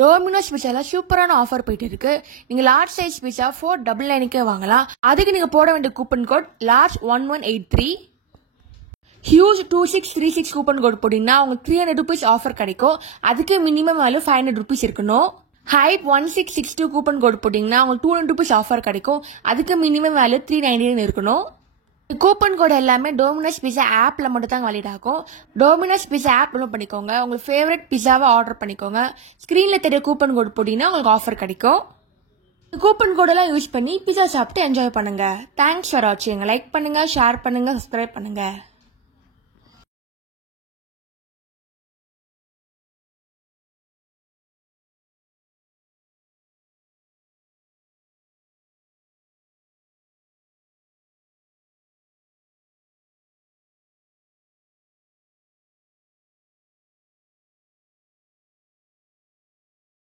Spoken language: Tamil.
டோமினோஸ் பிஸால சூப்பரான ஆஃபர் போயிட்டு இருக்கு. நீங்க லார்ஜ் சைஸ் பிஸா 499 வாங்கலாம். அதுக்கு நீங்க போட வேண்டிய coupon code large 1183, huge 2636 coupon code போட்டீங்கன்னா உங்களுக்கு 300 rupees ஆஃபர் கிடைக்கும். அதுக்கு மினிமம் வேல்யூ 500 rupees இருக்கணும். ஹைப் 1662 கூப்பன் கோட் போட்டீங்கன்னா உங்களுக்கு 200 rupees ஆஃபர் கிடைக்கும். அதுக்கு மினிமம் வேல்யூ 399 இருக்கணும். கூப்பன் கோட் எல்லாமே டோமினோஸ் பிஸா ஆப்ல மட்டும் தான் வேலிட் ஆகும். டோமினோஸ் பிஸா ஆப் டவுன்லோட் பண்ணிக்கோங்க. உங்களுக்கு ஃபேவரட் பிஸாவை ஆர்டர் பண்ணிக்கோங்க. ஸ்கிரீன்ல தெரிய கூப்பன் கோட் போட்டீங்கன்னா உங்களுக்கு ஆஃபர் கிடைக்கும். கூப்பன் கோடெல்லாம் யூஸ் பண்ணி பிஸா சாப்பிட்டு என்ஜாய் பண்ணுங்க. தேங்க்ஸ் ஃபார் வாட்சிங். லைக் பண்ணுங்க, ஷேர் பண்ணுங்க, சப்ஸ்கிரைப் பண்ணுங்க.